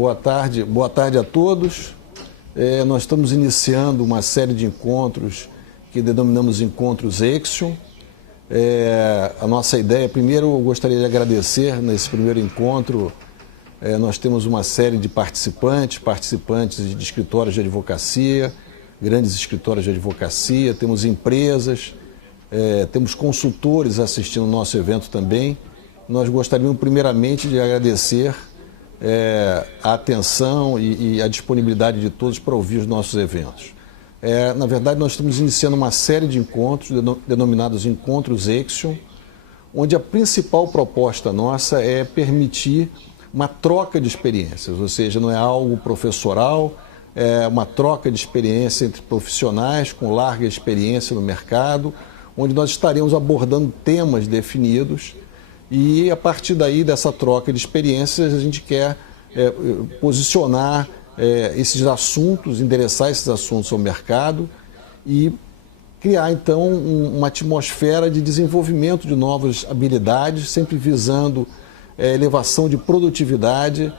boa tarde a todos. Nós estamos iniciando uma série de encontros que denominamos Encontros Action. A nossa ideia, primeiro eu gostaria de agradecer nesse primeiro encontro, nós temos uma série de participantes de escritórios de advocacia, grandes escritórios de advocacia, temos empresas, temos consultores assistindo ao nosso evento também. Nós gostaríamos primeiramente de agradecer a atenção e a disponibilidade de todos para ouvir os nossos eventos. Na verdade, nós estamos iniciando uma série de encontros denominados Encontros Action, onde a principal proposta nossa é permitir uma troca de experiências, ou seja, não é algo professoral, é uma troca de experiência entre profissionais com larga experiência no mercado, onde nós estaremos abordando temas definidos e, a partir daí, dessa troca de experiências, a gente quer posicionar esses assuntos, endereçar esses assuntos ao mercado e criar, então, uma atmosfera de desenvolvimento de novas habilidades, sempre visando elevação de produtividade,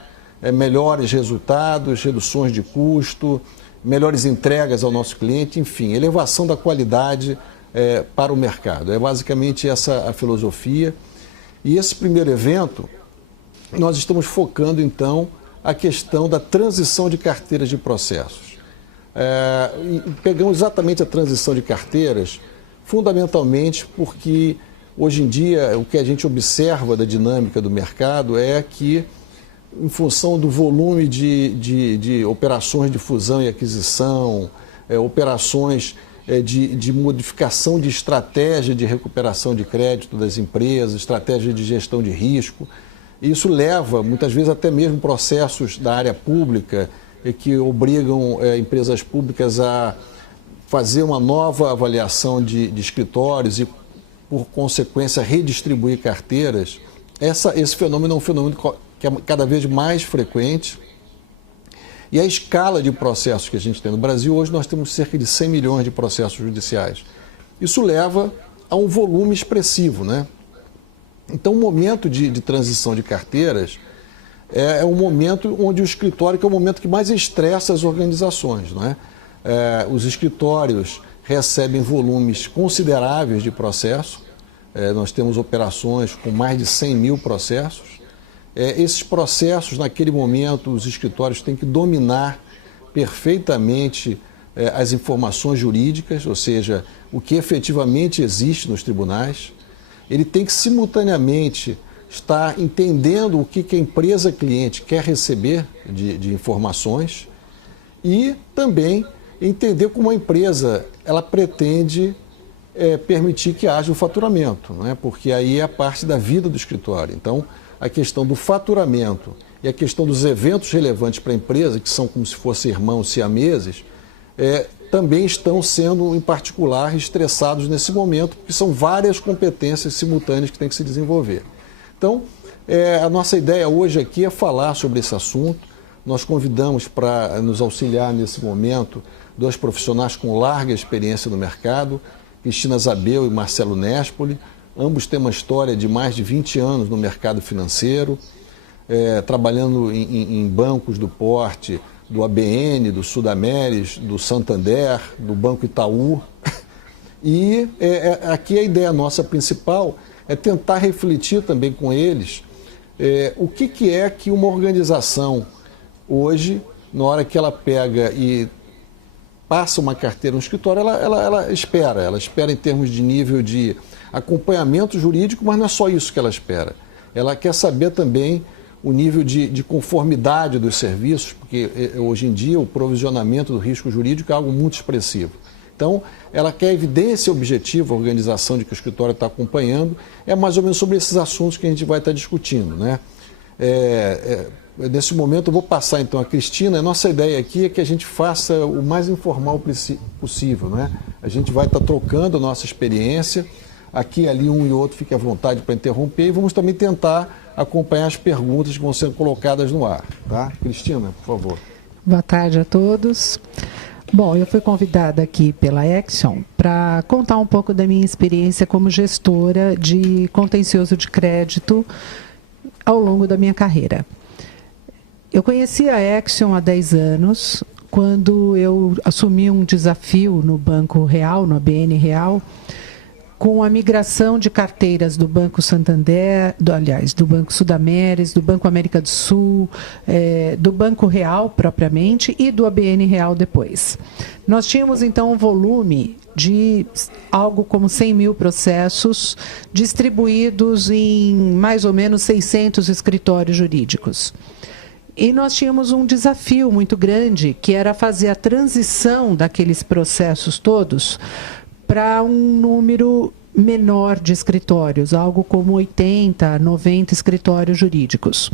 melhores resultados, reduções de custo, melhores entregas ao nosso cliente, enfim, elevação da qualidade para o mercado. É basicamente essa a filosofia. E esse primeiro evento, nós estamos focando, então, a questão da transição de carteiras de processos. Pegamos exatamente a transição de carteiras, fundamentalmente porque, hoje em dia, o que a gente observa da dinâmica do mercado é que, em função do volume de operações de fusão e aquisição, operações de modificação de estratégia de recuperação de crédito das empresas, estratégia de gestão de risco, isso leva, muitas vezes, até mesmo processos da área pública que obrigam empresas públicas a fazer uma nova avaliação de escritórios e, por consequência, redistribuir carteiras. Esse fenômeno é um fenômeno que é cada vez mais frequente. E a escala de processos que a gente tem no Brasil, hoje nós temos cerca de 100 milhões de processos judiciais. Isso leva a um volume expressivo, né? Então, o momento de transição de carteiras é um momento onde o escritório, que é o momento que mais estressa as organizações, não é? Os escritórios recebem volumes consideráveis de processo, nós temos operações com mais de 100 mil processos. Esses processos, naquele momento, os escritórios têm que dominar perfeitamente as informações jurídicas, ou seja, o que efetivamente existe nos tribunais. Ele tem que, simultaneamente, estar entendendo o que a empresa cliente quer receber de informações e também entender como a empresa ela pretende permitir que haja o faturamento, não é? Porque aí é a parte da vida do escritório. Então, a questão do faturamento e a questão dos eventos relevantes para a empresa, que são como se fossem irmãos siameses, também estão sendo, em particular, estressados nesse momento, porque são várias competências simultâneas que têm que se desenvolver. Então, a nossa ideia hoje aqui é falar sobre esse assunto. Nós convidamos para nos auxiliar nesse momento 2 profissionais com larga experiência no mercado, Cristina Zabel e Marcelo Nespoli. Ambos têm uma história de mais de 20 anos no mercado financeiro, trabalhando em bancos do porte do ABN, do Sudameris, do Santander, do Banco Itaú. E aqui a ideia nossa principal é tentar refletir também com eles o que é que uma organização hoje, na hora que ela pega e passa uma carteira no escritório, ela espera em termos de nível de acompanhamento jurídico, mas não é só isso que ela espera. Ela quer saber também o nível de conformidade dos serviços, porque hoje em dia o provisionamento do risco jurídico é algo muito expressivo. Então, ela quer evidência objetiva, a organização de que o escritório está acompanhando, é mais ou menos sobre esses assuntos que a gente vai estar discutindo, né? Nesse momento eu vou passar então a Cristina. A nossa ideia aqui é que a gente faça o mais informal possível, né? A gente vai estar trocando a nossa experiência, aqui, ali, um e outro fique à vontade para interromper, e vamos também tentar acompanhar as perguntas que vão ser colocadas no ar, tá? Cristina, por favor. Boa tarde a todos. Bom, eu fui convidada aqui pela Action para contar um pouco da minha experiência como gestora de contencioso de crédito ao longo da minha carreira. Eu conheci a Axiom há 10 anos, quando eu assumi um desafio no Banco Real, no ABN Real, com a migração de carteiras do Banco Santander, do Banco Sudameris, do Banco América do Sul, do Banco Real propriamente e do ABN Real depois. Nós tínhamos então um volume de algo como 100 mil processos distribuídos em mais ou menos 600 escritórios jurídicos. E nós tínhamos um desafio muito grande, que era fazer a transição daqueles processos todos para um número menor de escritórios, algo como 80, 90 escritórios jurídicos,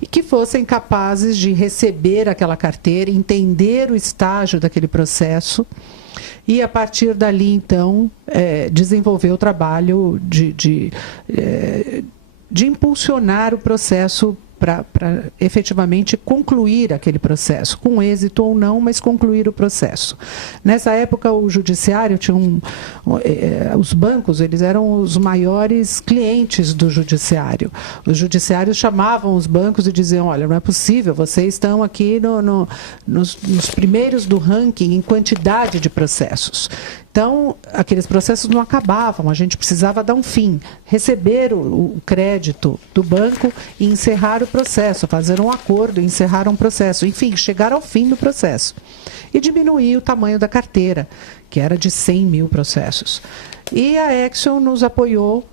e que fossem capazes de receber aquela carteira, entender o estágio daquele processo e, a partir dali, então, desenvolver o trabalho de impulsionar o processo para efetivamente concluir aquele processo, com êxito ou não, mas concluir o processo. Nessa época, o judiciário tinha os bancos, eles eram os maiores clientes do judiciário. Os judiciários chamavam os bancos e diziam: olha, não é possível, vocês estão aqui nos primeiros do ranking em quantidade de processos. Então, aqueles processos não acabavam, a gente precisava dar um fim, receber o crédito do banco e encerrar o processo, fazer um acordo e encerrar um processo, enfim, chegar ao fim do processo. E diminuir o tamanho da carteira, que era de 100 mil processos. E a Axiom nos apoiou,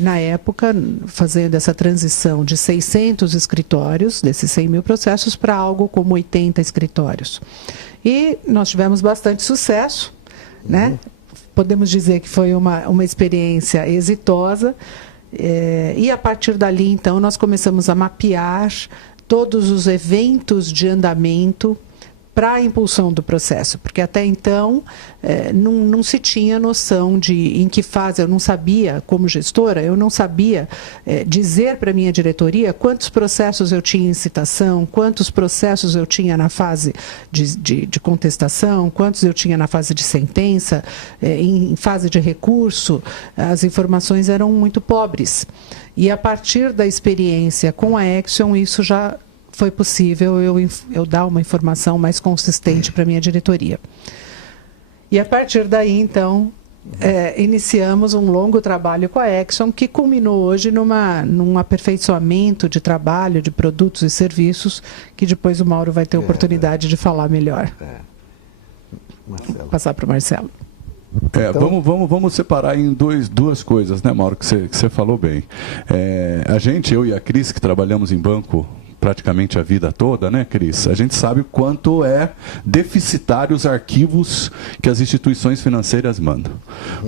na época, fazendo essa transição de 600 escritórios, desses 100 mil processos, para algo como 80 escritórios. E nós tivemos bastante sucesso, né? Podemos dizer que foi uma experiência exitosa, e a partir dali, então, nós começamos a mapear todos os eventos de andamento para a impulsão do processo, porque até então não se tinha noção de em que fase. Eu não sabia, como gestora, eu não sabia dizer para a minha diretoria quantos processos eu tinha em citação, quantos processos eu tinha na fase de contestação, quantos eu tinha na fase de sentença, em fase de recurso. As informações eram muito pobres. E a partir da experiência com a Axiom, isso já foi possível eu dar uma informação mais consistente para a minha diretoria. E a partir daí, então, iniciamos um longo trabalho com a Axiom, que culminou hoje num aperfeiçoamento de trabalho, de produtos e serviços, que depois o Mauro vai ter oportunidade de falar melhor. Vou passar para o Marcelo. Então, vamos separar em duas coisas, né, Mauro, que você falou bem. Eu e a Cris, que trabalhamos em banco praticamente a vida toda, né, Cris? A gente sabe o quanto é deficitário os arquivos que as instituições financeiras mandam.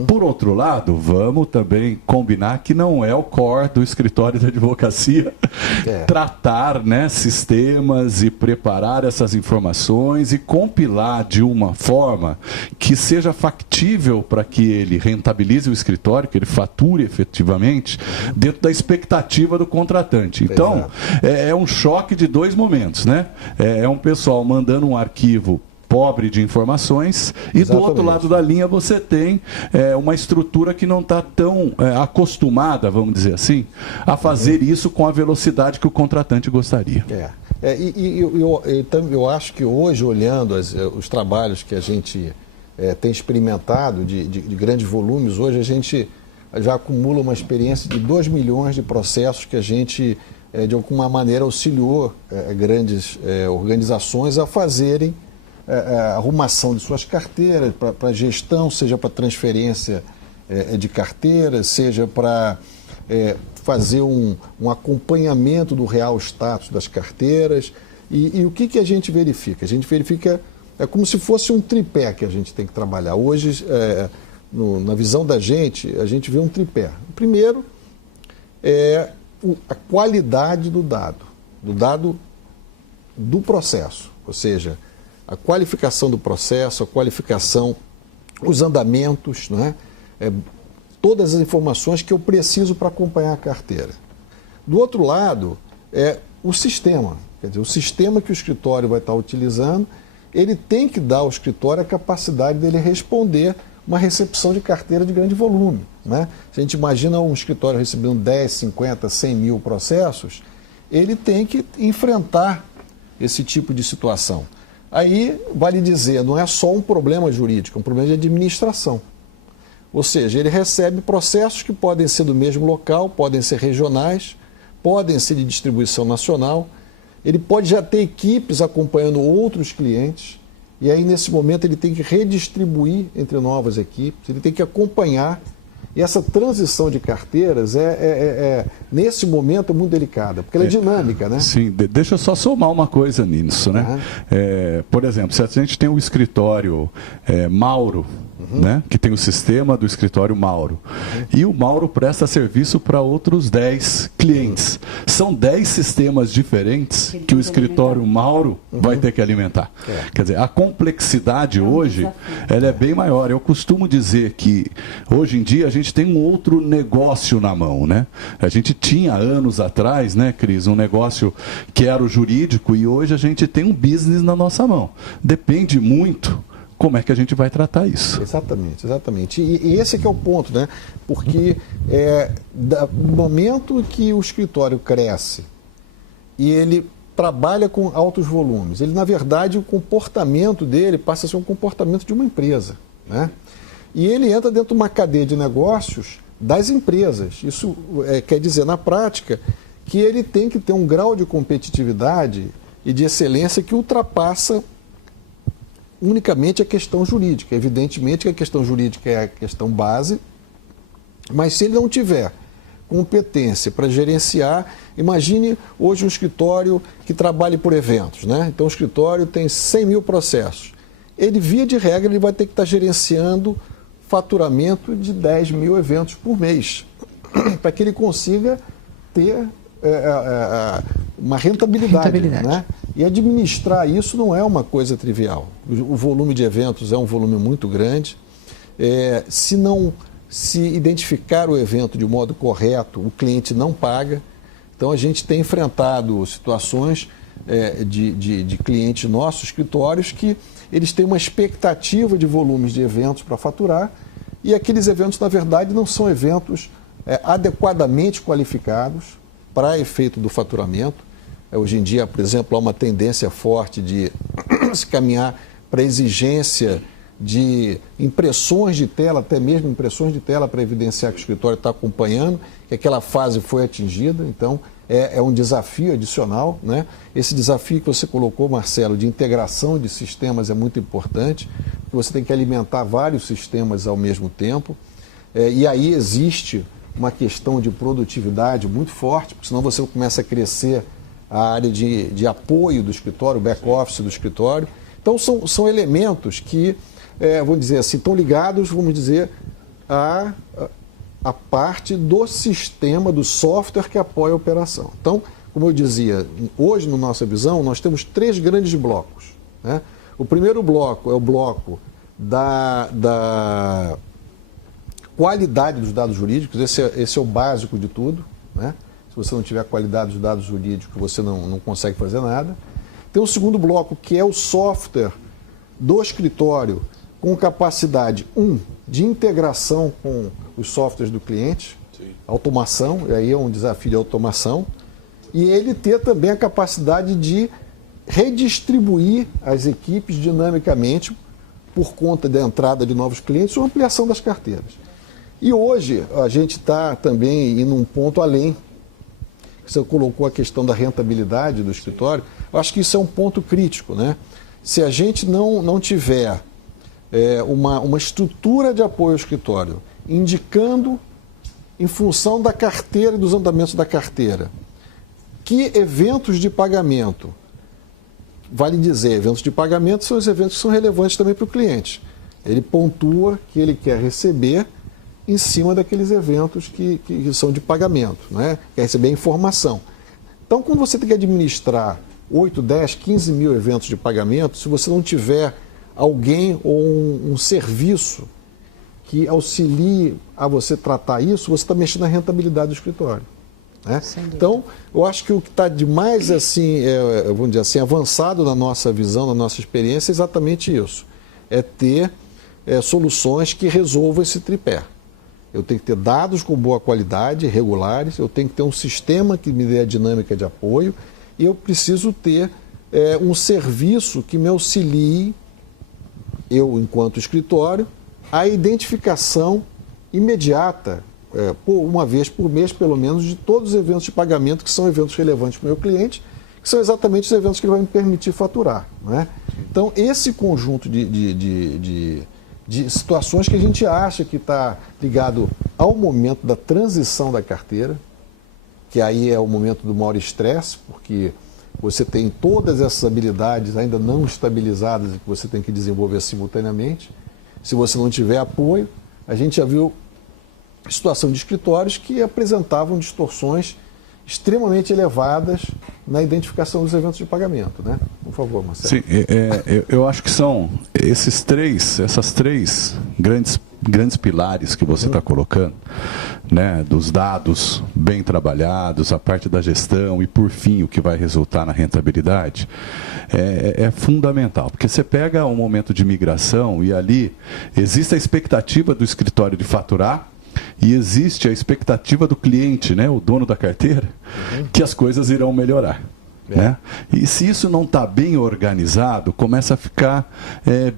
Por outro lado, vamos também combinar que não é o core do escritório da advocacia tratar, né, sistemas e preparar essas informações e compilar de uma forma que seja factível para que ele rentabilize o escritório, que ele fature efetivamente dentro da expectativa do contratante. Então, é um choque de dois momentos, né? É um pessoal mandando um arquivo pobre de informações e do outro lado da linha você tem uma estrutura que não está tão acostumada, vamos dizer assim, a fazer isso com a velocidade que o contratante gostaria. Eu acho que hoje, olhando os trabalhos que a gente tem experimentado de grandes volumes, hoje a gente já acumula uma experiência de 2 milhões de processos que a gente de alguma maneira auxiliou grandes organizações a fazerem a arrumação de suas carteiras, para gestão, seja para transferência de carteiras, seja para fazer um acompanhamento do real status das carteiras. E o que a gente verifica? A gente verifica, como se fosse um tripé que a gente tem que trabalhar. Hoje, na visão da gente, a gente vê um tripé. O primeiro é a qualidade do dado do processo, ou seja, a qualificação do processo, a qualificação, os andamentos, né? Todas as informações que eu preciso para acompanhar a carteira. Do outro lado, o sistema, quer dizer, o sistema que o escritório vai estar utilizando, ele tem que dar ao escritório a capacidade dele responder uma recepção de carteira de grande volume, né? Se a gente imagina um escritório recebendo 10, 50, 100 mil processos, ele tem que enfrentar esse tipo de situação? Aí, vale dizer, não é só um problema jurídico, é um problema de administração. Ou seja, ele recebe processos que podem ser do mesmo local, podem ser regionais, podem ser de distribuição nacional. Ele pode já ter equipes acompanhando outros clientes, e aí, nesse momento, ele tem que redistribuir entre novas equipes, ele tem que acompanhar. E essa transição de carteiras, nesse momento, é muito delicada, porque ela é dinâmica, né? Sim, deixa eu só somar uma coisa nisso, né? Por exemplo, se a gente tem o escritório Mauro, né? Que tem o sistema do escritório Mauro, e o Mauro presta serviço para outros 10 clientes. São 10 sistemas diferentes que o escritório Mauro vai ter que alimentar. Quer dizer, a complexidade hoje, ela é bem maior. Eu costumo dizer que, hoje em dia, a gente tem um outro negócio na mão, né? A gente tinha anos atrás, né, Cris, um negócio que era o jurídico, e hoje a gente tem um business na nossa mão. Depende muito como é que a gente vai tratar isso. Exatamente, exatamente. E esse que é o ponto, né? Porque no momento que o escritório cresce e ele trabalha com altos volumes, ele, na verdade, o comportamento dele passa a ser um comportamento de uma empresa, né? E ele entra dentro de uma cadeia de negócios das empresas. Isso quer dizer, na prática, que ele tem que ter um grau de competitividade e de excelência que ultrapassa unicamente a questão jurídica. Evidentemente que a questão jurídica é a questão base, mas se ele não tiver competência para gerenciar, imagine hoje um escritório que trabalhe por eventos, né? Então o escritório tem 100 mil processos. Ele, via de regra, ele vai ter que estar gerenciando faturamento de 10 mil eventos por mês, para que ele consiga ter uma rentabilidade. Né? E administrar isso não é uma coisa trivial. O volume de eventos é um volume muito grande. Se não se identificar o evento de modo correto, o cliente não paga. Então, a gente tem enfrentado situações de clientes nossos, escritórios, que eles têm uma expectativa de volumes de eventos para faturar, e aqueles eventos, na verdade, não são eventos adequadamente qualificados para efeito do faturamento. Hoje em dia, por exemplo, há uma tendência forte de se caminhar para a exigência de impressões de tela, até mesmo impressões de tela para evidenciar que o escritório está acompanhando, que aquela fase foi atingida. Então, é um desafio adicional, né? Esse desafio que você colocou, Marcelo, de integração de sistemas é muito importante, porque você tem que alimentar vários sistemas ao mesmo tempo, e aí existe uma questão de produtividade muito forte, porque senão você começa a crescer a área de apoio do escritório, o back-office do escritório. Então, são elementos que, vamos dizer assim, estão ligados, vamos dizer, a parte do sistema, do software que apoia a operação. Então, como eu dizia, hoje, na nossa visão, nós temos 3 grandes blocos, né? O primeiro bloco é o bloco da qualidade dos dados jurídicos. Esse é o básico de tudo, né? Se você não tiver qualidade dos dados jurídicos, você não consegue fazer nada. Tem o segundo bloco, que é o software do escritório, com capacidade, de integração com os softwares do cliente, automação, e aí é um desafio de automação, e ele ter também a capacidade de redistribuir as equipes dinamicamente por conta da entrada de novos clientes ou ampliação das carteiras. E hoje a gente está também indo um ponto além. Você colocou a questão da rentabilidade do escritório. Eu acho que isso é um ponto crítico, né? Se a gente não tiver uma estrutura de apoio ao escritório, indicando, em função da carteira e dos andamentos da carteira, que eventos de pagamento, vale dizer, eventos de pagamento são os eventos que são relevantes também para o cliente. Ele pontua que ele quer receber em cima daqueles eventos que são de pagamento, né? Quer receber informação. Então, quando você tem que administrar 8, 10, 15 mil eventos de pagamento, se você não tiver alguém ou um serviço que auxilie a você tratar isso, você está mexendo na rentabilidade do escritório, né? Então, eu acho que o que está de mais assim, vamos dizer assim, avançado na nossa visão, na nossa experiência, é exatamente isso. É ter soluções que resolvam esse tripé. Eu tenho que ter dados com boa qualidade, regulares, eu tenho que ter um sistema que me dê a dinâmica de apoio, e eu preciso ter um serviço que me auxilie, eu enquanto escritório, a identificação imediata, uma vez por mês pelo menos, de todos os eventos de pagamento que são eventos relevantes para o meu cliente, que são exatamente os eventos que ele vai me permitir faturar. Né? Então, esse conjunto de situações que a gente acha que está ligado ao momento da transição da carteira, que aí é o momento do maior estresse, porque você tem todas essas habilidades ainda não estabilizadas e que você tem que desenvolver simultaneamente. Se você não tiver apoio, a gente já viu situação de escritórios que apresentavam distorções extremamente elevadas na identificação dos eventos de pagamento, né? Por favor, Marcelo. Sim, eu acho que são essas três grandes pilares que você está colocando, né? Dos dados bem trabalhados, a parte da gestão e, por fim, o que vai resultar na rentabilidade, é fundamental. Porque você pega um momento de migração e ali existe a expectativa do escritório de faturar, e existe a expectativa do cliente, né, o dono da carteira, que as coisas irão melhorar. Né? E se isso não está bem organizado, começa a ficar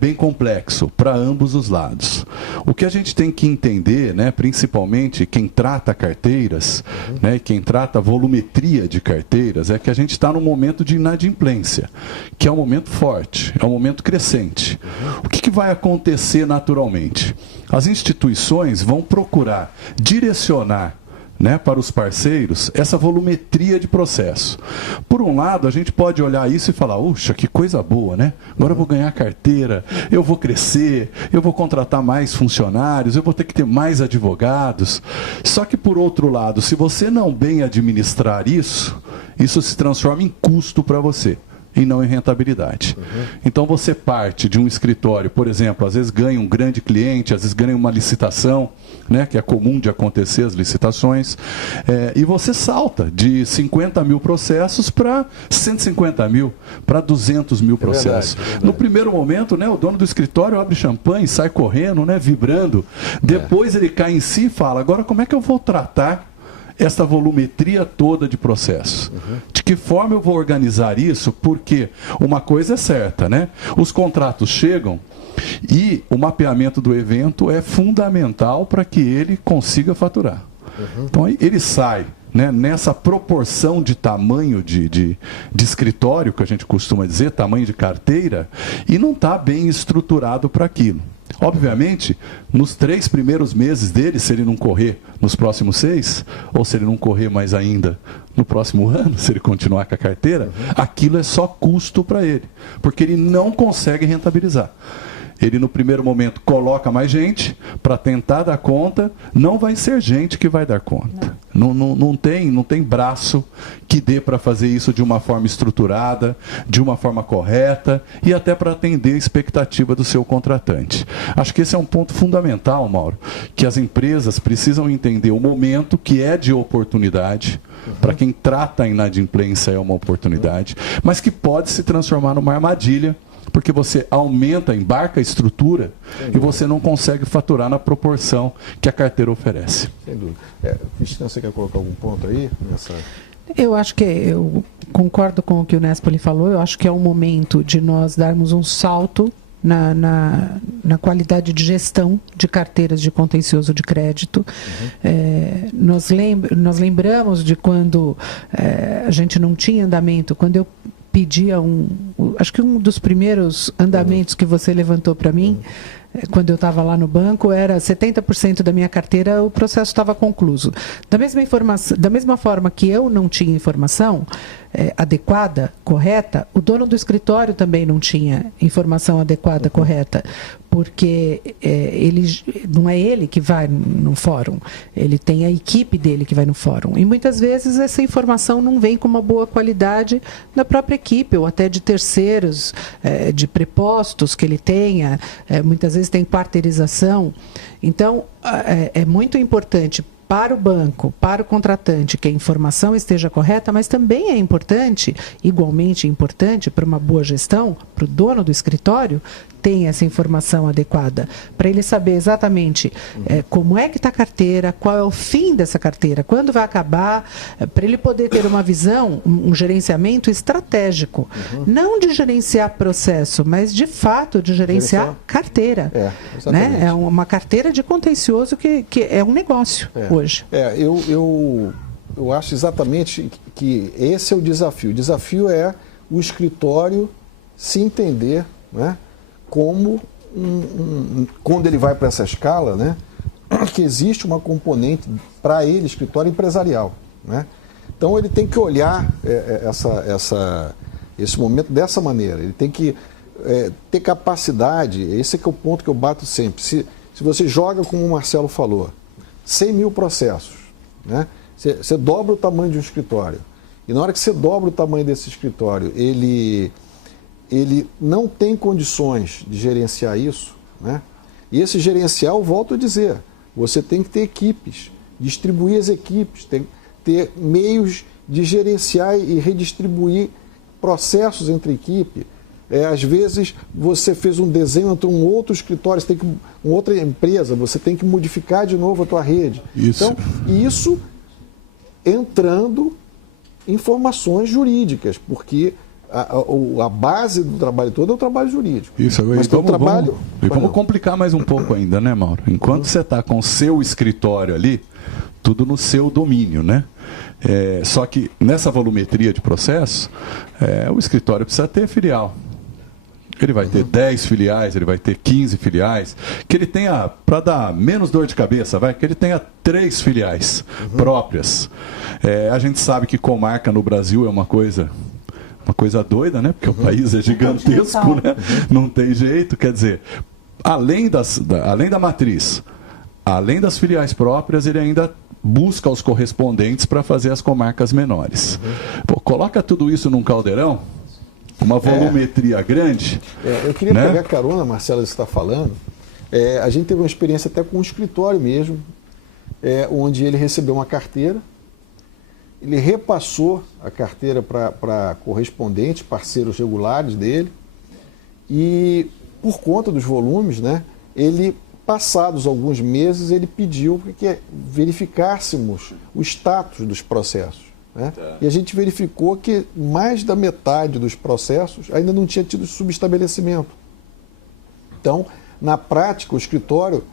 bem complexo para ambos os lados. O que a gente tem que entender, né, principalmente quem trata carteiras, né, quem trata a volumetria de carteiras, é que a gente está num momento de inadimplência, que é um momento forte, é um momento crescente. O que vai acontecer naturalmente? As instituições vão procurar direcionar, né, para os parceiros, essa volumetria de processo. Por um lado, a gente pode olhar isso e falar, uxa, que coisa boa, né? Agora eu vou ganhar carteira, eu vou crescer, eu vou contratar mais funcionários, eu vou ter que ter mais advogados. Só que, por outro lado, se você não bem administrar isso, isso se transforma em custo para você e não em rentabilidade. Então você parte de um escritório, por exemplo, às vezes ganha um grande cliente, às vezes ganha uma licitação, né, que é comum de acontecer as licitações, e você salta de 50 mil processos para 150 mil, para 200 mil processos. Verdade. No primeiro momento, né, o dono do escritório abre champanhe, sai correndo, né, vibrando. Depois ele cai em si e fala, agora como é que eu vou tratar essa volumetria toda de processo? De que forma eu vou organizar isso? Porque uma coisa é certa, né? Os contratos chegam e o mapeamento do evento é fundamental para que ele consiga faturar. Então ele sai, né, nessa proporção de tamanho de escritório, que a gente costuma dizer, tamanho de carteira, e não está bem estruturado para aquilo. Obviamente, nos 3 primeiros meses dele, se ele não correr nos próximos 6, ou se ele não correr mais ainda no próximo ano, se ele continuar com a carteira, aquilo é só custo para ele, porque ele não consegue rentabilizar. Ele, no primeiro momento, coloca mais gente para tentar dar conta, não vai ser gente que vai dar conta. Não tem braço que dê para fazer isso de uma forma estruturada, de uma forma correta e até para atender a expectativa do seu contratante. Acho que esse é um ponto fundamental, Mauro, que as empresas precisam entender o momento que é de oportunidade. Para quem trata a inadimplência é uma oportunidade, mas que pode se transformar numa armadilha, porque você embarca a estrutura e você não consegue faturar na proporção que a carteira oferece. Sem dúvida. Cristina, você quer colocar algum ponto aí nessa... Eu acho que eu concordo com o que o Nespoli falou. Eu acho que é o momento de nós darmos um salto na qualidade de gestão de carteiras de contencioso de crédito. Nós lembramos de quando a gente não tinha andamento, quando eu pedia acho que um dos primeiros andamentos que você levantou para mim, quando eu estava lá no banco, era 70% da minha carteira, o processo estava concluído. Da mesma forma que eu não tinha informação adequada, correta, o dono do escritório também não tinha informação adequada, correta, porque não é ele que vai no fórum, ele tem a equipe dele que vai no fórum. E muitas vezes essa informação não vem com uma boa qualidade da própria equipe, ou até de terceiros, de prepostos que ele tenha, muitas vezes tem quarteirização. Então, é muito importante para o banco, para o contratante, que a informação esteja correta, mas também é importante, igualmente importante para uma boa gestão, para o dono do escritório, ter essa informação adequada, para ele saber exatamente como é que está a carteira, qual é o fim dessa carteira, quando vai acabar, para ele poder ter uma visão, um gerenciamento estratégico, não de gerenciar processo, mas de fato de gerenciar carteira. Né? É uma carteira de contencioso que é um negócio hoje. Eu acho exatamente que esse é o desafio. O desafio é o escritório se entender, né, como quando ele vai para essa escala, né, que existe uma componente para ele, escritório empresarial. Né? Então ele tem que olhar esse momento dessa maneira. Ele tem que ter capacidade, esse é que é o ponto que eu bato sempre. Se você joga, como o Marcelo falou, 100 mil processos, né? Você dobra o tamanho de um escritório. E na hora que você dobra o tamanho desse escritório, ele não tem condições de gerenciar isso, né? E esse gerencial, volto a dizer, você tem que ter equipes, distribuir as equipes, tem que ter meios de gerenciar e redistribuir processos entre equipe. Às vezes você fez um desenho entre um outro escritório, você tem que, uma outra empresa, você tem que modificar de novo a tua rede. Então, isso entrando informações jurídicas, porque a base do trabalho todo é o trabalho jurídico. Isso, mas vamos complicar mais um pouco ainda, né, Mauro? Enquanto você está com o seu escritório ali, tudo no seu domínio, né? Só que nessa volumetria de processo, o escritório precisa ter filial. Ele vai ter 10 filiais, ele vai ter 15 filiais, que ele tenha, para dar menos dor de cabeça, que ele tenha 3 filiais próprias. A gente sabe que comarca no Brasil é uma coisa doida, né? Porque o país é gigantesco, né? Não tem jeito, quer dizer, além da matriz, além das filiais próprias, ele ainda busca os correspondentes para fazer as comarcas menores. Pô, coloca tudo isso num caldeirão, uma volumetria grande. Eu queria pegar carona, Marcelo, você está falando. A gente teve uma experiência até com um escritório mesmo, onde ele recebeu uma carteira, ele repassou a carteira para correspondentes, parceiros regulares dele, e por conta dos volumes, né, ele, passados alguns meses, ele pediu que verificássemos o status dos processos. Né? E a gente verificou que mais da metade dos processos ainda não tinha tido subestabelecimento. Então, na prática, o escritório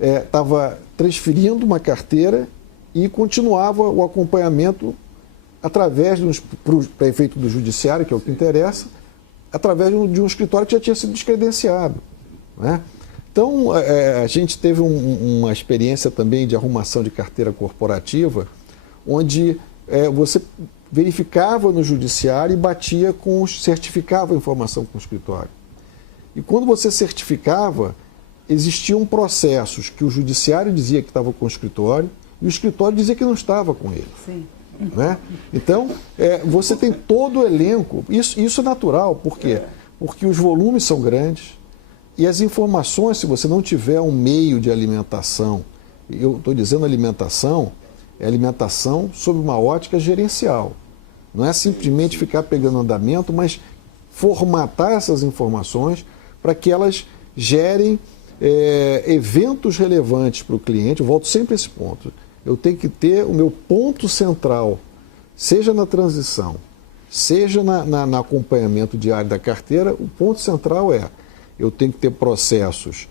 estava transferindo uma carteira e continuava o acompanhamento através para efeito do judiciário, que é o que interessa, através de um escritório que já tinha sido descredenciado. Né? Então, a gente teve uma experiência também de arrumação de carteira corporativa, onde você verificava no judiciário e batia certificava a informação com o escritório. E quando você certificava, existiam processos que o judiciário dizia que estava com o escritório e o escritório dizia que não estava com ele. Sim. Né? Então, você tem todo o elenco. Isso é natural, por quê? Porque os volumes são grandes e as informações, se você não tiver um meio de alimentação, eu estou dizendo alimentação, é alimentação sob uma ótica gerencial. Não é simplesmente ficar pegando andamento, mas formatar essas informações para que elas gerem eventos relevantes para o cliente. Eu volto sempre a esse ponto. Eu tenho que ter o meu ponto central, seja na transição, seja no acompanhamento diário da carteira, o ponto central eu tenho que ter processos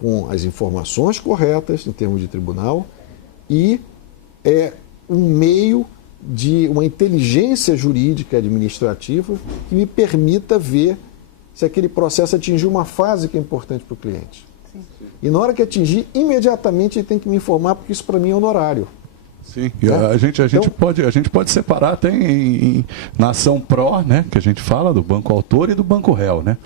com as informações corretas em termos de tribunal e um meio de uma inteligência jurídica administrativa que me permita ver se aquele processo atingiu uma fase que é importante para o cliente. Sim. E na hora que atingir, imediatamente ele tem que me informar, porque isso para mim é honorário. Sim, a gente pode separar até na ação pró, né, que a gente fala do banco autor e do banco réu, né?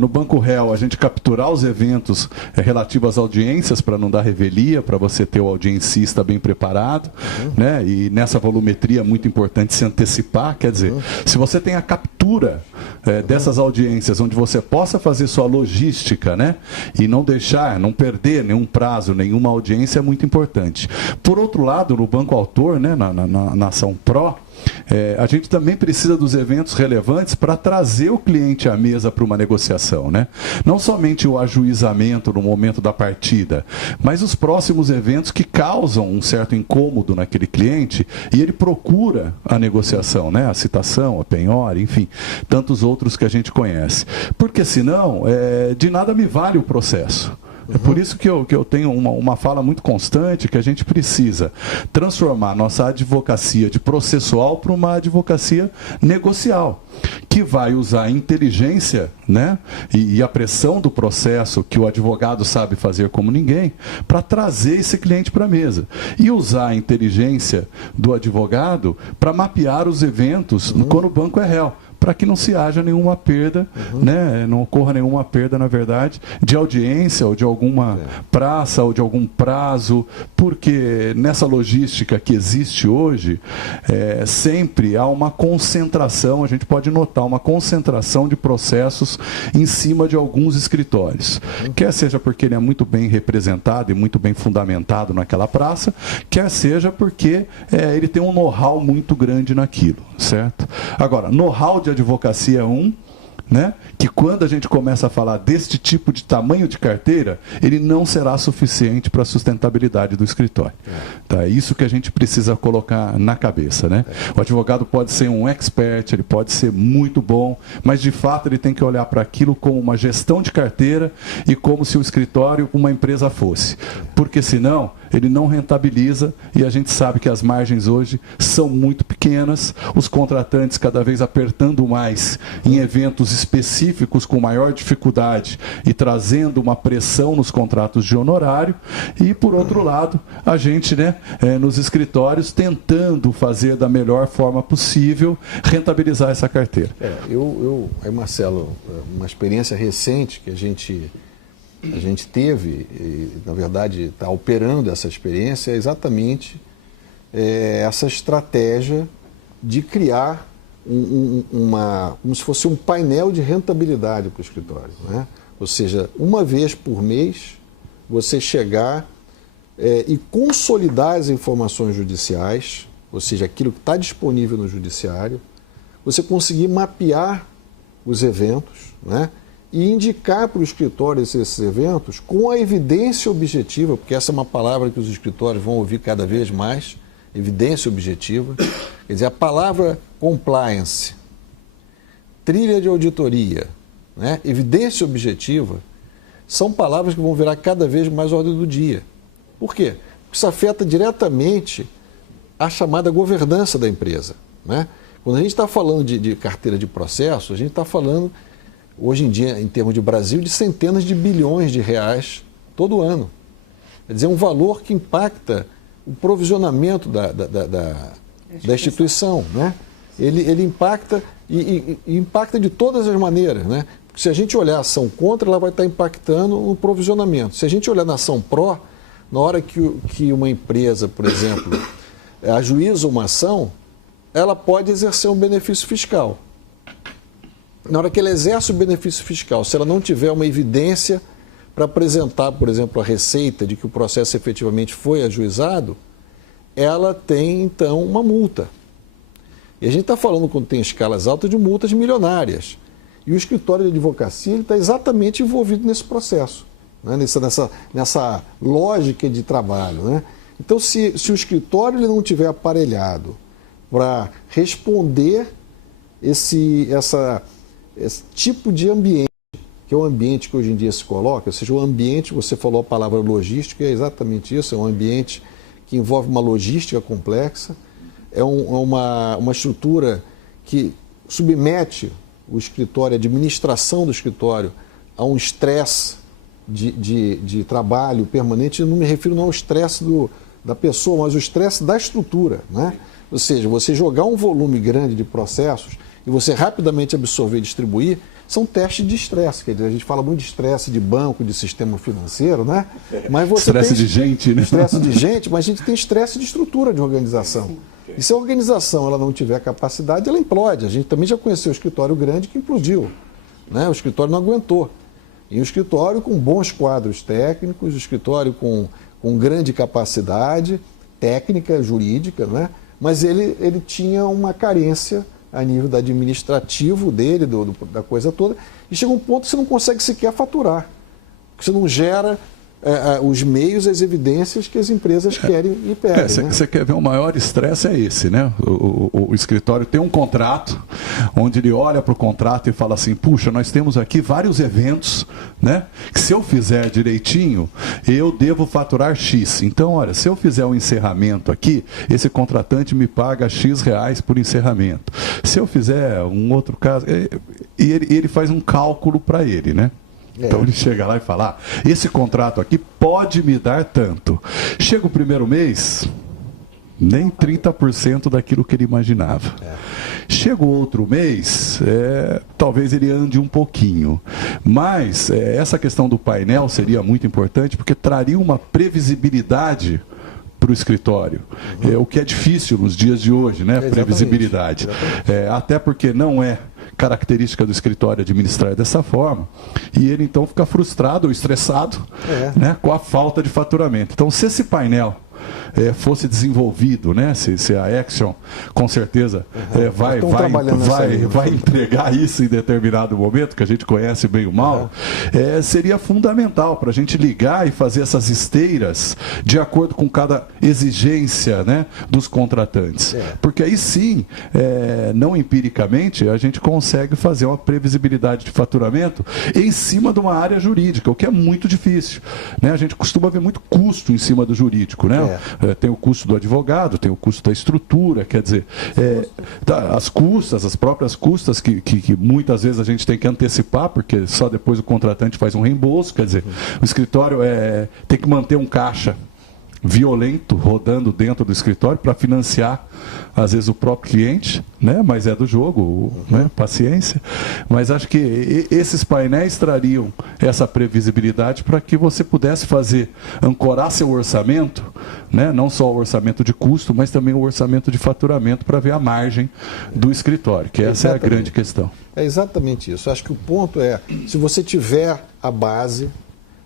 No banco réu, a gente capturar os eventos relativos às audiências para não dar revelia, para você ter o audiencista bem preparado, né? E nessa volumetria é muito importante se antecipar, quer dizer, se você tem a captura dessas audiências, onde você possa fazer sua logística, né, e não perder nenhum prazo, nenhuma audiência, é muito importante. Por outro lado, no banco autor, né, na ação pró, a gente também precisa dos eventos relevantes para trazer o cliente à mesa para uma negociação, né? Não somente o ajuizamento no momento da partida, mas os próximos eventos que causam um certo incômodo naquele cliente e ele procura a negociação, né? A citação, a penhora, enfim, tantos outros que a gente conhece. Porque senão, de nada me vale o processo. É por isso que eu tenho uma fala muito constante que a gente precisa transformar nossa advocacia de processual para uma advocacia negocial, que vai usar a inteligência, né, e a pressão do processo que o advogado sabe fazer como ninguém, para trazer esse cliente para a mesa. E usar a inteligência do advogado para mapear os eventos quando o banco é réu, para que não se haja nenhuma perda, né? Não ocorra nenhuma perda, na verdade, de audiência ou de alguma praça ou de algum prazo, porque nessa logística que existe hoje, sempre há uma concentração, a gente pode notar uma concentração de processos em cima de alguns escritórios. Quer seja porque ele é muito bem representado e muito bem fundamentado naquela praça, quer seja porque ele tem um know-how muito grande naquilo, certo? Agora, know-how de advocacia é né? Que quando a gente começa a falar deste tipo de tamanho de carteira, ele não será suficiente para a sustentabilidade do escritório. Tá? É isso que a gente precisa colocar na cabeça, né? O advogado pode ser um expert, ele pode ser muito bom, mas de fato ele tem que olhar para aquilo como uma gestão de carteira e como se o escritório uma empresa fosse. Porque senão ele não rentabiliza e a gente sabe que as margens hoje são muito pequenas, os contratantes cada vez apertando mais em eventos específicos com maior dificuldade e trazendo uma pressão nos contratos de honorário e, por outro lado, a gente, né, nos escritórios tentando fazer da melhor forma possível rentabilizar essa carteira. Aí, Marcelo, uma experiência recente que a gente teve, e, na verdade, está operando essa experiência, é exatamente essa estratégia de criar como se fosse um painel de rentabilidade para o escritório, né? Ou seja, uma vez por mês, você chegar e consolidar as informações judiciais, ou seja, aquilo que está disponível no judiciário, você conseguir mapear os eventos, né? E indicar para o escritório esses eventos com a evidência objetiva, porque essa é uma palavra que os escritórios vão ouvir cada vez mais, evidência objetiva. Quer dizer, a palavra compliance, trilha de auditoria, né, evidência objetiva, são palavras que vão virar cada vez mais ordem do dia. Por quê? Porque isso afeta diretamente a chamada governança da empresa, né? Quando a gente está falando de carteira de processo, a gente está falando, hoje em dia, em termos de Brasil, de centenas de bilhões de reais todo ano. Quer dizer, um valor que impacta o provisionamento da instituição, né? Ele impacta e impacta de todas as maneiras, né? Porque se a gente olhar a ação contra, ela vai estar impactando no provisionamento. Se a gente olhar na ação pró, na hora que uma empresa, por exemplo, ajuiza uma ação, ela pode exercer um benefício fiscal. Na hora que ela exerce o benefício fiscal, se ela não tiver uma evidência para apresentar, por exemplo, a receita de que o processo efetivamente foi ajuizado, ela tem, então, uma multa. E a gente está falando, quando tem escalas altas, de multas milionárias. E o escritório de advocacia está exatamente envolvido nesse processo, né? nessa lógica de trabalho, né? Então, se o escritório ele não tiver aparelhado para responder esse tipo de ambiente, que é o ambiente que hoje em dia se coloca, ou seja, o ambiente, você falou a palavra logística, é exatamente isso, é um ambiente que envolve uma logística complexa, é uma estrutura que submete o escritório, a administração do escritório, a um estresse de trabalho permanente. Eu não me refiro não ao estresse da pessoa, mas o estresse da estrutura, né? Ou seja, você jogar um volume grande de processos e você rapidamente absorver e distribuir, são testes de estresse. Quer dizer, a gente fala muito de estresse de banco, de sistema financeiro, né? Mas você estresse de gente, né? Estresse de gente, mas a gente tem estresse de estrutura de organização. E se a organização ela não tiver capacidade, ela implode. A gente também já conheceu o escritório grande que implodiu, né? O escritório não aguentou. E o escritório com bons quadros técnicos, o escritório com grande capacidade técnica, jurídica, né? Mas ele tinha uma carência a nível do administrativo dele, da coisa toda, e chega um ponto que você não consegue sequer faturar, porque você não gera os meios, as evidências que as empresas querem e pedem. Você quer ver o maior estresse é esse, né? O escritório tem um contrato, onde ele olha para o contrato e fala assim, puxa, nós temos aqui vários eventos, né? Que se eu fizer direitinho, eu devo faturar X. Então, olha, se eu fizer um encerramento aqui, esse contratante me paga X reais por encerramento. Se eu fizer um outro caso, e ele faz um cálculo para ele, né? Então ele chega lá e fala, esse contrato aqui pode me dar tanto. Chega o primeiro mês, nem 30% daquilo que ele imaginava. Chega o outro mês, talvez ele ande um pouquinho. Mas essa questão do painel seria muito importante, porque traria uma previsibilidade para o escritório. O que é difícil nos dias de hoje, né? Previsibilidade. Até porque não é característica do escritório administrar dessa forma, e ele então fica frustrado ou estressado, né, com a falta de faturamento. Então, se esse painel fosse desenvolvido, né? Se a Action, com certeza, vai entregar isso em determinado momento, que a gente conhece bem o mal, seria fundamental para a gente ligar e fazer essas esteiras de acordo com cada exigência, né, dos contratantes. Porque aí sim, não empiricamente, a gente consegue fazer uma previsibilidade de faturamento em cima de uma área jurídica, o que é muito difícil, né? A gente costuma ver muito custo em cima do jurídico, né? Tem o custo do advogado, tem o custo da estrutura, quer dizer, as próprias custas que muitas vezes a gente tem que antecipar, porque só depois o contratante faz um reembolso, quer dizer, o escritório tem que manter um caixa violento rodando dentro do escritório para financiar, às vezes, o próprio cliente, né? Mas é do jogo, né? Paciência. Mas acho que esses painéis trariam essa previsibilidade para que você pudesse ancorar seu orçamento, né? Não só o orçamento de custo, mas também o orçamento de faturamento para ver a margem do escritório, que essa é a grande questão. É exatamente isso. Acho que o ponto é, se você tiver a base,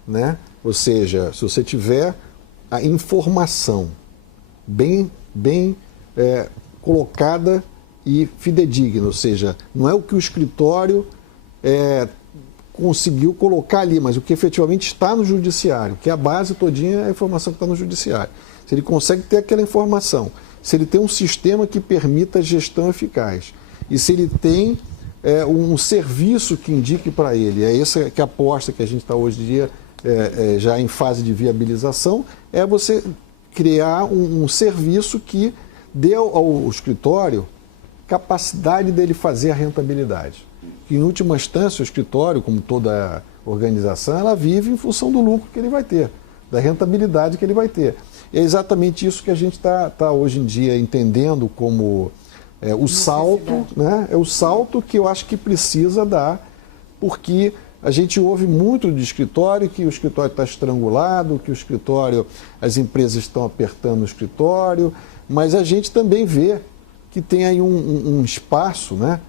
né? Ou seja, se você tiver a informação bem colocada e fidedigna, ou seja, não é o que o escritório conseguiu colocar ali, mas o que efetivamente está no judiciário, que a base todinha é a informação que está no judiciário. Se ele consegue ter aquela informação, se ele tem um sistema que permita a gestão eficaz, e se ele tem um serviço que indique para ele, é essa que a aposta que a gente está hoje em dia já em fase de viabilização, é você criar um serviço que dê ao escritório capacidade dele fazer a rentabilidade. Que, em última instância, o escritório, como toda organização, ela vive em função do lucro que ele vai ter, da rentabilidade que ele vai ter. E é exatamente isso que a gente está hoje em dia entendendo como o salto, né? É o salto que eu acho que precisa dar, porque a gente ouve muito de escritório, que o escritório está estrangulado, que as empresas estão apertando o escritório, mas a gente também vê que tem aí um espaço, né,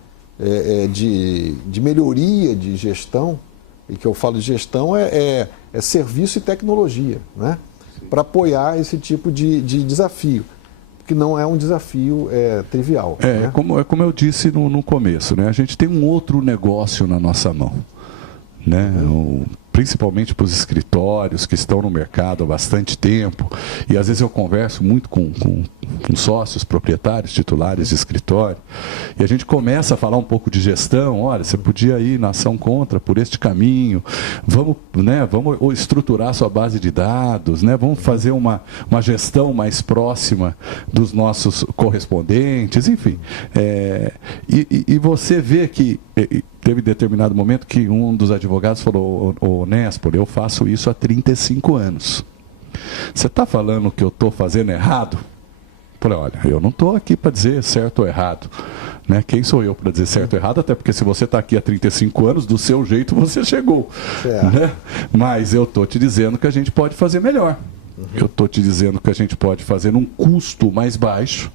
de melhoria de gestão, e que eu falo de gestão é serviço e tecnologia, né, para apoiar esse tipo de desafio, que não é um desafio trivial. Né? Como eu disse no começo, né, a gente tem um outro negócio na nossa mão. Né? Principalmente para os escritórios que estão no mercado há bastante tempo, e às vezes eu converso muito com sócios, proprietários, titulares de escritório, e a gente começa a falar um pouco de gestão. Olha, você podia ir na ação contra por este caminho, vamos estruturar sua base de dados, né? Vamos fazer uma gestão mais próxima dos nossos correspondentes, enfim. E você vê que teve determinado momento que um dos advogados falou, Nespor, eu faço isso há 35 anos. você está falando que eu estou fazendo errado? Falei, olha, eu não estou aqui para dizer certo ou errado. Né? Quem sou eu para dizer certo ou errado? Até porque se você está aqui há 35 anos, do seu jeito você chegou. Né? Mas eu estou te dizendo que a gente pode fazer melhor. Eu estou te dizendo que a gente pode fazer num custo mais baixo.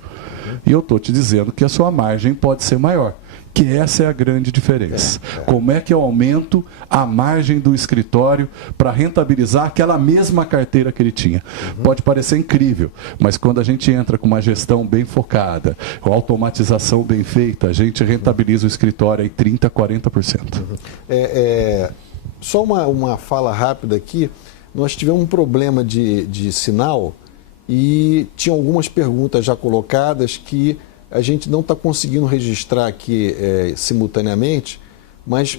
E eu estou te dizendo que a sua margem pode ser maior. Que essa é a grande diferença. Como é que eu aumento a margem do escritório para rentabilizar aquela mesma carteira que ele tinha? Pode parecer incrível, mas quando a gente entra com uma gestão bem focada, com automatização bem feita, a gente rentabiliza o escritório em 30%, 40%. Só uma fala rápida aqui. Nós tivemos um problema de sinal e tinha algumas perguntas já colocadas que a gente não está conseguindo registrar aqui simultaneamente, mas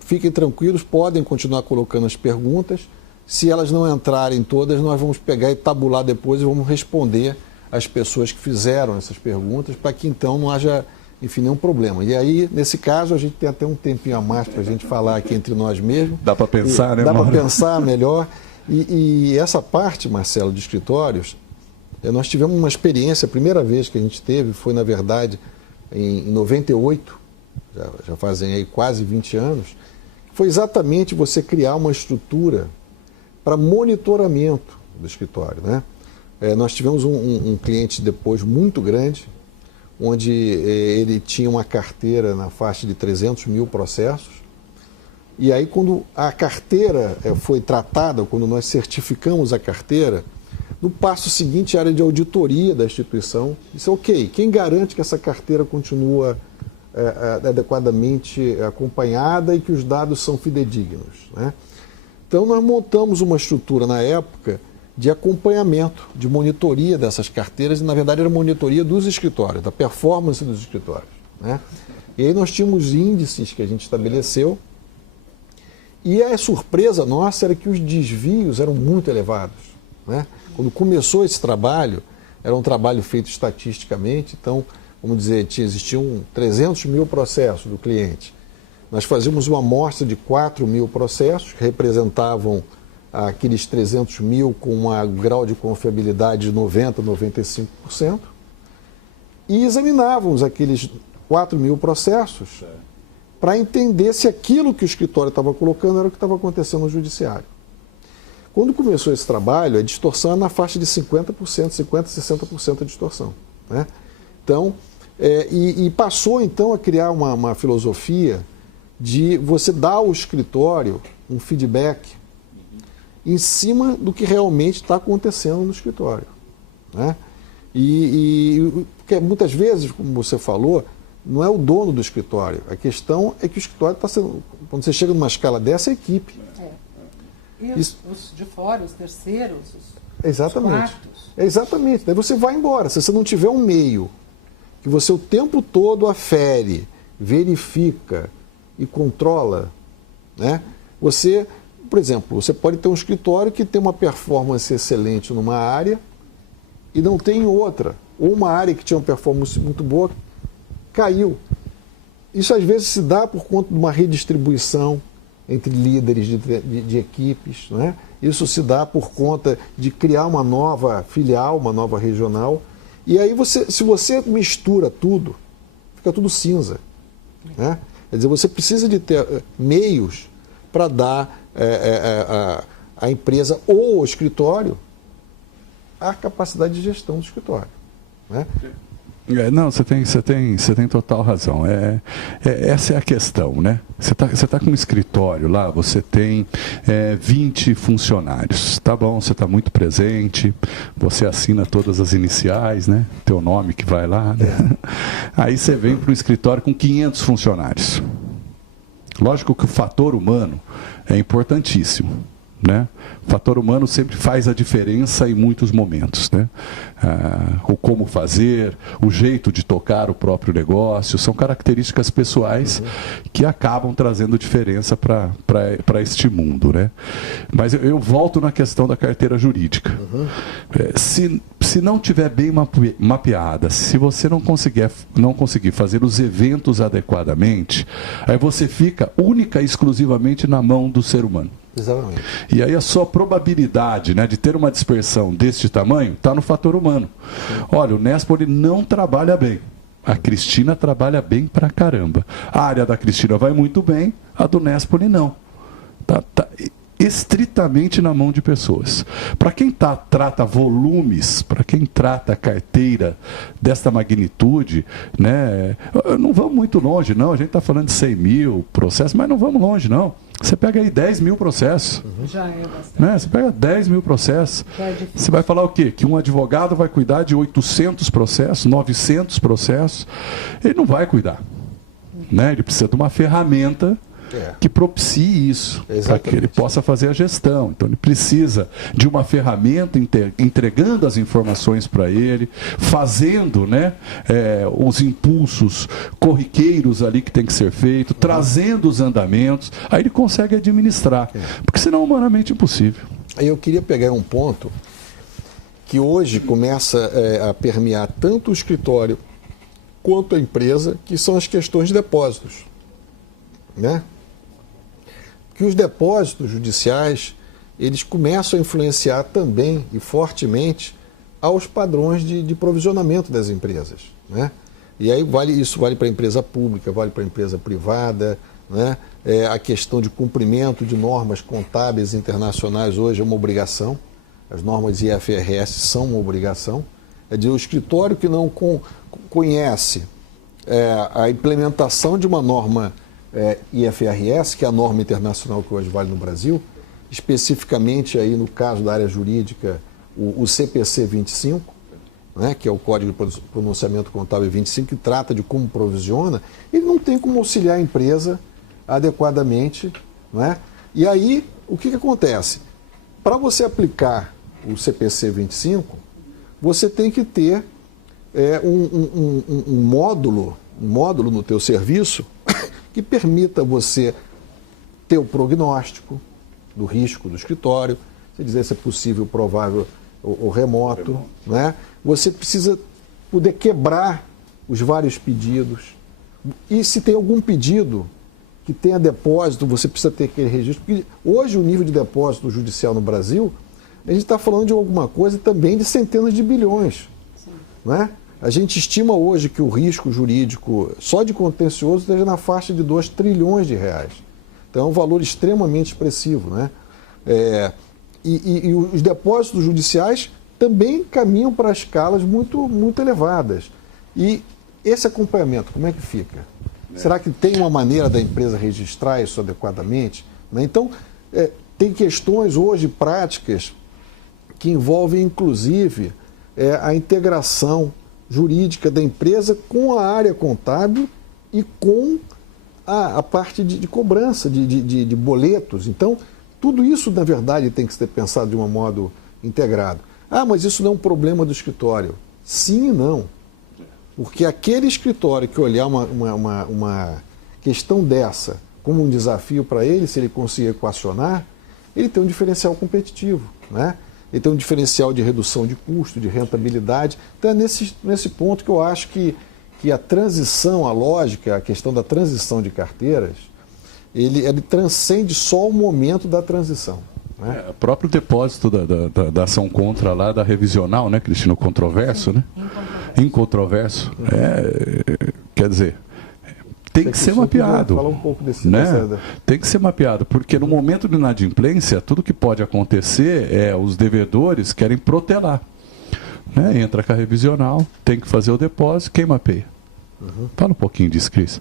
fiquem tranquilos, podem continuar colocando as perguntas. Se elas não entrarem todas, nós vamos pegar e tabular depois e vamos responder às pessoas que fizeram essas perguntas, para que então não haja, enfim, nenhum problema. E aí, nesse caso, a gente tem até um tempinho a mais para a gente falar aqui entre nós mesmos. Dá para pensar, né, Dá Mauro? para pensar melhor. E essa parte, Marcelo, de escritórios, nós tivemos uma experiência, a primeira vez que a gente teve foi, na verdade, em 98, já fazem aí quase 20 anos, foi exatamente você criar uma estrutura para monitoramento do escritório. Né? Nós tivemos um cliente depois muito grande, onde ele tinha uma carteira na faixa de 300 mil processos, e aí quando a carteira foi tratada, quando nós certificamos a carteira, no passo seguinte, a área de auditoria da instituição disse, ok, quem garante que essa carteira continua adequadamente acompanhada e que os dados são fidedignos? Né? Então, nós montamos uma estrutura, na época, de acompanhamento, de monitoria dessas carteiras, e, na verdade, era monitoria dos escritórios, da performance dos escritórios. Né? E aí nós tínhamos índices que a gente estabeleceu, e a surpresa nossa era que os desvios eram muito elevados. Né? Quando começou esse trabalho, era um trabalho feito estatisticamente, então, vamos dizer, existiam 300 mil processos do cliente. Nós fazíamos uma amostra de 4 mil processos, que representavam aqueles 300 mil com um grau de confiabilidade de 90%, 95%, e examinávamos aqueles 4 mil processos para entender se aquilo que o escritório estava colocando era o que estava acontecendo no judiciário. Quando começou esse trabalho, a distorção era na faixa de 50%, 50%, 60% de distorção. Né? Então, e passou então a criar uma filosofia de você dar ao escritório um feedback em cima do que realmente está acontecendo no escritório. Né? Porque muitas vezes, como você falou, não é o dono do escritório. A questão é que o escritório está sendo... Quando você chega numa escala dessa, é a equipe. E os de fora, os terceiros, os quartos. Exatamente. Daí você vai embora. Se você não tiver um meio que você o tempo todo afere, verifica e controla, né? Você, por exemplo, você pode ter um escritório que tem uma performance excelente numa área e não tem em outra. Ou uma área que tinha uma performance muito boa caiu. Isso às vezes se dá por conta de uma redistribuição entre líderes de equipes, né? Isso se dá por conta de criar uma nova filial, uma nova regional. E aí, se você mistura tudo, fica tudo cinza. Né? Quer dizer, você precisa de ter meios para dar à empresa ou ao escritório a capacidade de gestão do escritório. Né? Não, você tem total razão. Essa é a questão, né? Você tá com um escritório lá, você tem 20 funcionários. Tá bom, você está muito presente, você assina todas as iniciais, né? Teu nome que vai lá. Né? Aí você vem para um escritório com 500 funcionários. Lógico que o fator humano é importantíssimo. Né? O fator humano sempre faz a diferença em muitos momentos, né? O como fazer, o jeito de tocar o próprio negócio, são características pessoais que acabam trazendo diferença para este mundo, né? Mas eu volto na questão da carteira jurídica. Se não tiver bem mapeada, se você não conseguir fazer os eventos adequadamente, aí você fica única e exclusivamente na mão do ser humano. Exatamente. E aí a sua probabilidade, né, de ter uma dispersão deste tamanho está no fator humano. Olha, o Nespoli não trabalha bem. A Cristina trabalha bem pra caramba. A área da Cristina vai muito bem, a do Nespoli não. Tá estritamente na mão de pessoas. Para quem trata volumes, para quem trata carteira desta magnitude, né, não vamos muito longe, não. A gente está falando de 100 mil processos, mas não vamos longe, não. Você pega aí 10 mil processos. Já é bastante. Né? Você pega 10 mil processos. Você vai falar o quê? Que um advogado vai cuidar de 800 processos, 900 processos. Ele não vai cuidar. Né? Ele precisa de uma ferramenta que propicie isso, para que ele possa fazer a gestão. Então ele precisa de uma ferramenta entregando as informações para ele, fazendo, né, os impulsos corriqueiros ali que tem que ser feito, trazendo os andamentos, aí ele consegue administrar, porque senão é humanamente impossível. Aí eu queria pegar um ponto que hoje começa a permear tanto o escritório quanto a empresa, que são as questões de depósitos, né? Que os depósitos judiciais, eles começam a influenciar também e fortemente aos padrões de provisionamento das empresas, né? E aí isso vale para a empresa pública, vale para a empresa privada, né? A questão de cumprimento de normas contábeis internacionais hoje é uma obrigação, as normas IFRS são uma obrigação. É dizer, o escritório que não conhece a implementação de uma norma IFRS, que é a norma internacional que hoje vale no Brasil, especificamente aí no caso da área jurídica, o CPC 25, né, que é o Código de Pronunciamento Contábil 25, que trata de como provisiona, ele não tem como auxiliar a empresa adequadamente, né? E aí, o que acontece? Para você aplicar o CPC 25, você tem que ter um módulo no teu serviço que permita você ter o prognóstico do risco do escritório, se dizer se é possível, provável ou remoto, né? Você precisa poder quebrar os vários pedidos. E se tem algum pedido que tenha depósito, você precisa ter aquele registro. Porque hoje o nível de depósito judicial no Brasil, a gente está falando de alguma coisa também de centenas de bilhões. Né? A gente estima hoje que o risco jurídico só de contencioso esteja na faixa de 2 trilhões de reais. Então é um valor extremamente expressivo. Né? E os depósitos judiciais também caminham para escalas muito, muito elevadas. E esse acompanhamento, como é que fica? Será que tem uma maneira da empresa registrar isso adequadamente? Né? Então, tem questões hoje práticas que envolvem, inclusive, a integração jurídica da empresa com a área contábil e com a parte de cobrança, de boletos. Então, tudo isso, na verdade, tem que ser pensado de um modo integrado. Ah, mas isso não é um problema do escritório. Sim e não. Porque aquele escritório que olhar uma questão dessa como um desafio para ele, se ele conseguir equacionar, ele tem um diferencial competitivo, né? Ele tem um diferencial de redução de custo, de rentabilidade. Então é nesse ponto que eu acho que a transição, a lógica, a questão da transição de carteiras, ele transcende só o momento da transição. Né? O próprio depósito da ação contra lá, da revisional, né, Cristina, o controverso, né? Incontroverso. Quer dizer, tem que ser mapeado. Falar um pouco né? Tem que ser mapeado, porque no momento de inadimplência, tudo que pode acontecer os devedores querem protelar. Né? Entra com a revisional, tem que fazer o depósito, quem mapeia? Fala um pouquinho disso, Cris.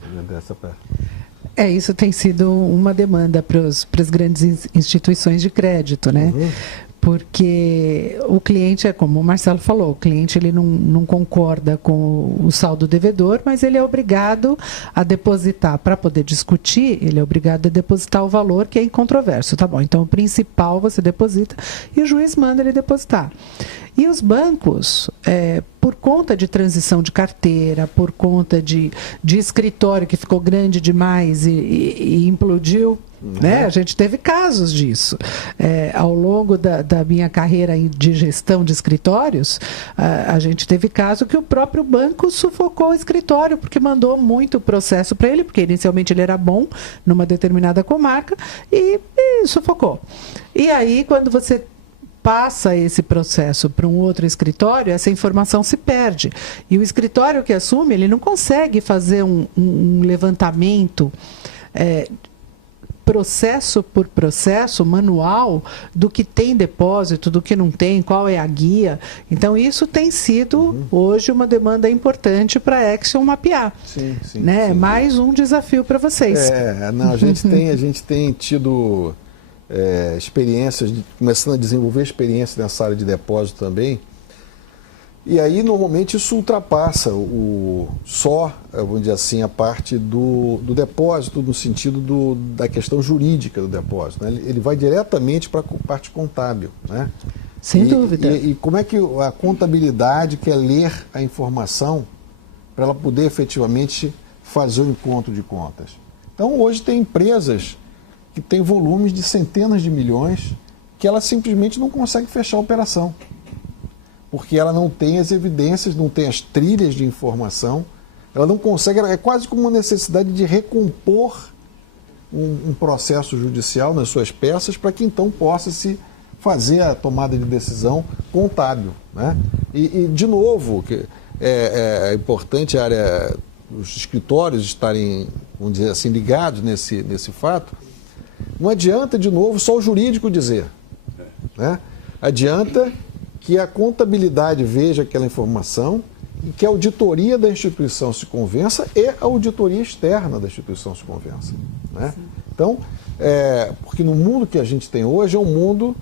Isso tem sido uma demanda para as grandes instituições de crédito, né? Porque o cliente, como o Marcelo falou, o cliente ele não concorda com o saldo devedor, mas ele é obrigado a depositar, para poder discutir, ele é obrigado a depositar o valor que é incontroverso. Tá bom, então o principal você deposita e o juiz manda ele depositar. E os bancos, por conta de transição de carteira, por conta de escritório que ficou grande demais e implodiu, né? A gente teve casos disso. Ao longo da minha carreira de gestão de escritórios, a gente teve caso que o próprio banco sufocou o escritório, porque mandou muito processo para ele, porque inicialmente ele era bom numa determinada comarca e sufocou. E aí, quando você passa esse processo para um outro escritório, essa informação se perde. E o escritório que assume, ele não consegue fazer um levantamento processo por processo, manual, do que tem depósito, do que não tem, qual é a guia. Então, isso tem sido, hoje, uma demanda importante para a Axiom mapear. Sim, sim, né? sim. Mais um desafio para vocês. Não, a gente tem tido experiências, começando a desenvolver experiência nessa área de depósito também. E aí, normalmente, isso ultrapassa vamos dizer assim, a parte do depósito, no sentido da questão jurídica do depósito. Né? Ele vai diretamente para a parte contábil. Né? Sem dúvida. E como é que a contabilidade quer ler a informação para ela poder efetivamente fazer o encontro de contas? Então, hoje tem empresas que têm volumes de centenas de milhões que ela simplesmente não consegue fechar a operação, porque ela não tem as evidências, não tem as trilhas de informação, ela não consegue, é quase como uma necessidade de recompor um processo judicial nas suas peças para que então possa se fazer a tomada de decisão contábil. Né? E de novo, é importante os escritórios estarem, vamos dizer assim, ligados nesse fato. Não adianta, de novo, só o jurídico dizer. Né? Adianta que a contabilidade veja aquela informação e que a auditoria da instituição se convença e a auditoria externa da instituição se convença. Né? Então, porque no mundo que a gente tem hoje é um mundo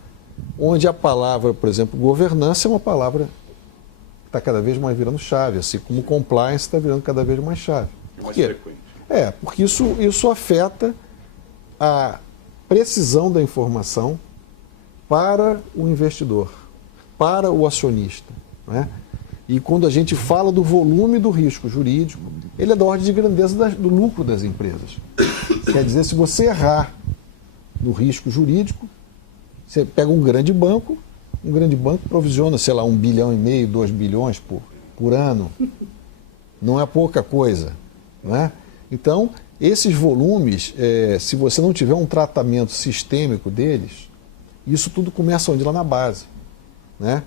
onde a palavra, por exemplo, governança é uma palavra que está cada vez mais virando chave, assim como compliance está virando cada vez mais chave. Por quê? Porque isso afeta a precisão da informação para o investidor, para o acionista. Né? E quando a gente fala do volume do risco jurídico, ele é da ordem de grandeza do lucro das empresas. Quer dizer, se você errar no risco jurídico, você pega um grande banco provisiona, sei lá, 1,5 bilhão, 2 bilhões por ano. Não é pouca coisa. Né? Então, esses volumes, se você não tiver um tratamento sistêmico deles, isso tudo começa onde? Lá na base. Né?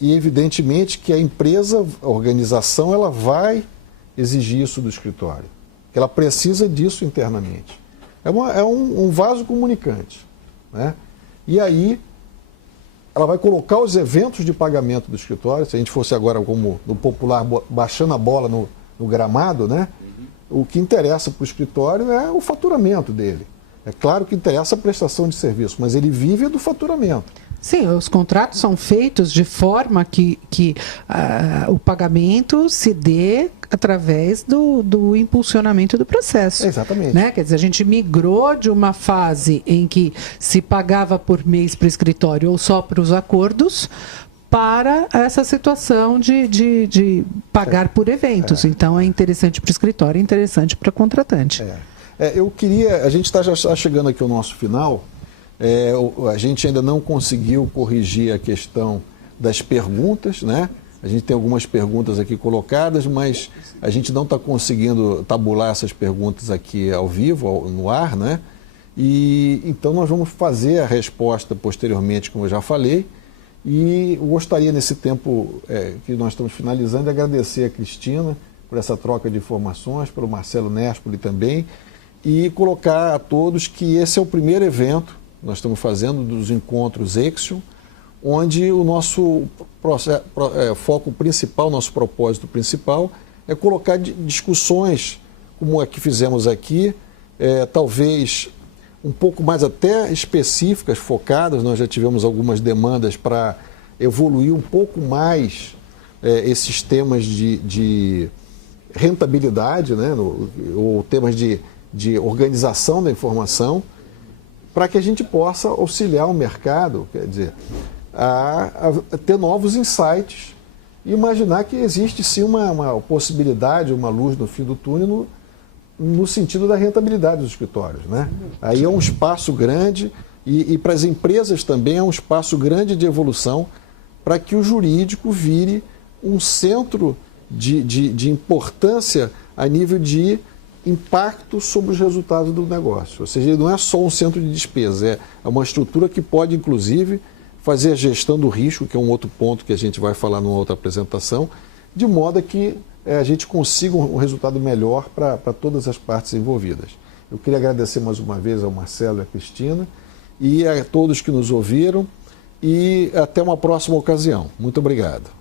E evidentemente que a empresa, a organização, ela vai exigir isso do escritório. Ela precisa disso internamente. É um vaso comunicante. Né? E aí ela vai colocar os eventos de pagamento do escritório, se a gente fosse agora como no popular baixando a bola no gramado, né? O que interessa para o escritório é o faturamento dele. É claro que interessa a prestação de serviço, mas ele vive do faturamento. Sim, os contratos são feitos de forma que o pagamento se dê através do impulsionamento do processo. Exatamente. Né? Quer dizer, a gente migrou de uma fase em que se pagava por mês para o escritório ou só para os acordos para essa situação de pagar por eventos. Então, é interessante para o escritório, é interessante para o contratante. A gente está já chegando aqui ao nosso final. A gente ainda não conseguiu corrigir a questão das perguntas, né? A gente tem algumas perguntas aqui colocadas, mas a gente não está conseguindo tabular essas perguntas aqui ao vivo, no ar, né? E então nós vamos fazer a resposta posteriormente, como eu já falei. E eu gostaria, nesse tempo que nós estamos finalizando, de agradecer a Cristina por essa troca de informações, pelo Marcelo Nespoli também, e colocar a todos que esse é o primeiro evento que nós estamos fazendo dos encontros Axiom, onde o nosso foco principal, nosso propósito principal é colocar discussões como a que fizemos aqui, talvez um pouco mais até específicas, focadas. Nós já tivemos algumas demandas para evoluir um pouco mais esses temas de rentabilidade, né, ou temas de organização da informação, para que a gente possa auxiliar o mercado. Quer dizer, a ter novos insights e imaginar que existe sim uma possibilidade, uma luz no fim do túnel no sentido da rentabilidade dos escritórios, né? Aí é um espaço grande e para as empresas também é um espaço grande de evolução para que o jurídico vire um centro de importância a nível de impacto sobre os resultados do negócio. Ou seja, ele não é só um centro de despesa, é uma estrutura que pode, inclusive, fazer a gestão do risco, que é um outro ponto que a gente vai falar numa outra apresentação, de modo que a gente consiga um resultado melhor para todas as partes envolvidas. Eu queria agradecer mais uma vez ao Marcelo e à Cristina e a todos que nos ouviram e até uma próxima ocasião. Muito obrigado.